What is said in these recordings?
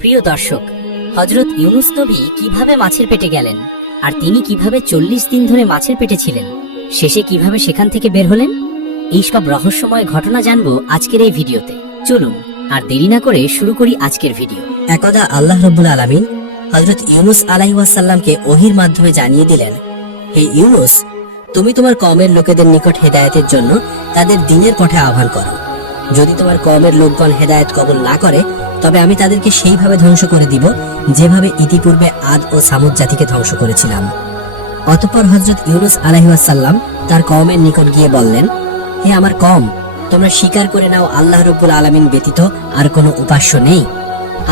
প্রিয় দর্শক, হযরত ইউনুস নবী কিভাবে মাছের পেটে গেলেন, আর তিনি কিভাবে 40 দিন ধরে মাছের পেটে ছিলেন, শেষে কিভাবে সেখান থেকে বের হলেন, এই সব রহস্যময় ঘটনা জানবো আজকের এই ভিডিওতে। চলুন আর দেরি না করে শুরু করি আজকের ভিডিও। একদা আল্লাহ রাব্বুল আলামিন হযরত ইউনুস আলাইহিস সালামকে ওহীর মাধ্যমে জানিয়ে দিলেন, হে ইউনুস, তুমি তোমার কওমের লোকেদের নিকট হেদায়েতের জন্য তাদের দ্বীনের পথে আহ্বান করো। যদি তোমার কওমের লোকগণ হেদায়েত কবুল না করে, তবে আমি তাদেরকে সেইভাবে ধ্বংস করে দিব যেভাবে ইতিপূর্বে আদ ও সামুদ জাতিকে ধ্বংস করেছিলাম। অতঃপর হযরত ইউনুস আলাইহিস সালাম তার কওমের নিকট গিয়ে বললেন, হে আমার কওম, তোমরা স্বীকার করে নাও আল্লাহ রাব্বুল আলামিন ব্যতীত আর কোনো উপাস্য নেই।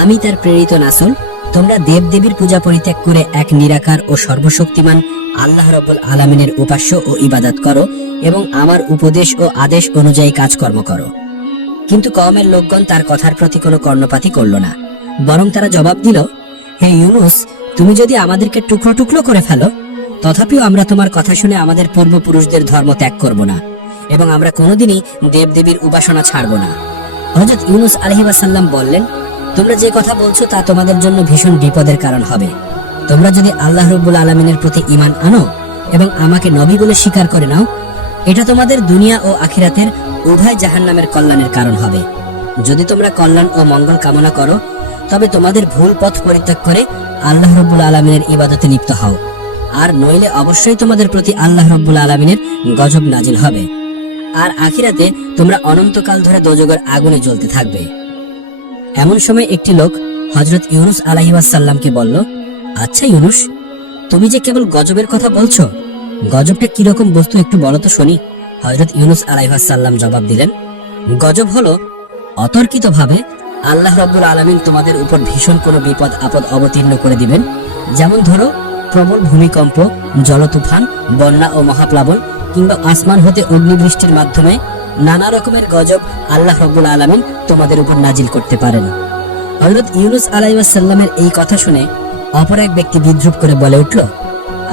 আমি তার প্রেরিত রাসূল। তোমরা দেবদেবীর পূজা পরিত্যাগ করে এক নিরাকার ও সর্বশক্তিমান আল্লাহ রাব্বুল আলামিনের উপাস্য ও ইবাদত করো এবং আমার উপদেশ ও আদেশ অনুযায়ী কাজকর্ম করো। কিন্তু কওমের লোকগণ তার কথার প্রতি কোনো কর্ণপাতই করল না, বরং তারা জবাব দিল, হে ইউনুস, তুমি যদি আমাদেরকে টুকরো টুকরো করে ফেলো, তথাপিও আমরা তোমার কথা শুনে আমাদের পূর্বপুরুষদের ধর্ম ত্যাগ করব না এবং আমরা কোনোদিনই দেবদেবীর উপাসনা ছাড়ব না। হযরত ইউনুস আলাইহিস সালাম বললেন, তোমরা যে কথা বলছো তা তোমাদের জন্য ভীষণ বিপদের কারণ হবে। তোমরা যদি আল্লাহ রাব্বুল আলামিনের প্রতি ঈমান আনো এবং আমাকে নবী বলে স্বীকার করে নাও, এটা তোমাদের দুনিয়া ও আখিরাতের উভয় জাহান্নামের কল্যাণের কারণ হবে। যদি তোমরা কল্যাণ ও মঙ্গল কামনা করো, তবে তোমাদের ভুল পথ পরিত্যাগ করে আল্লাহ রাব্বুল আলামিনের ইবাদতে লিপ্ত হও, আর নইলে অবশ্যই তোমাদের প্রতি আল্লাহ রাব্বুল আলামিনের গজব নাজিল হবে, আর আখিরাতে তোমরা অনন্তকাল ধরে দোজখের আগুনে জ্বলতে থাকবে। এমন সময় একটি লোক হযরত ইউনুস আলাইহিস সালামকে বলল, আচ্ছা ইউনুস, তুমি যে কেবল গজবের কথা বলছো, গজবটা কিরকম বস্তু একটু বলো তো শুনি। হযরত ইউনুস আলাইহিস সালাম জবাব দিলেন, গজব হলো অতর্কিতভাবে আল্লাহ রাব্বুল আলামিন তোমাদের উপর ভীষণ কোনো বিপদ আপদ অবতীর্ণ করে দিবেন। যেমন ধরো প্রবল ভূমিকম্প, জলতুফান, বন্যা ও মহাপ্লাবন, কিংবা আসমান হতে অগ্নিবৃষ্টির মাধ্যমে নানা রকমের গজব আল্লাহ রাব্বুল আলামিন তোমাদের উপর নাজিল করতে পারেন। হযরত ইউনুস আলাইহিস সালামের এই কথা শুনে অপর এক ব্যক্তি বিদ্রূপ করে বলে উঠল,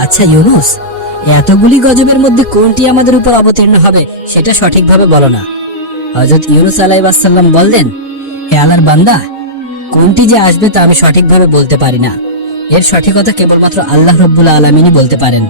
আচ্ছা ইউনুস, এতগুলি গজবের মধ্যে কোনটি আমাদের উপর অবতীর্ণ হবে সেটা সঠিকভাবে বলো না। হযরত ইউনুস আলাইহিস সালাম বললেন, হে আল্লাহর বান্দা, কোনটি যে আসবে তা আমি সঠিকভাবে বলতে পারি না। এর সঠিকতা কেবলমাত্র আল্লাহ রাব্বুল আলামিনই বলতে পারেন।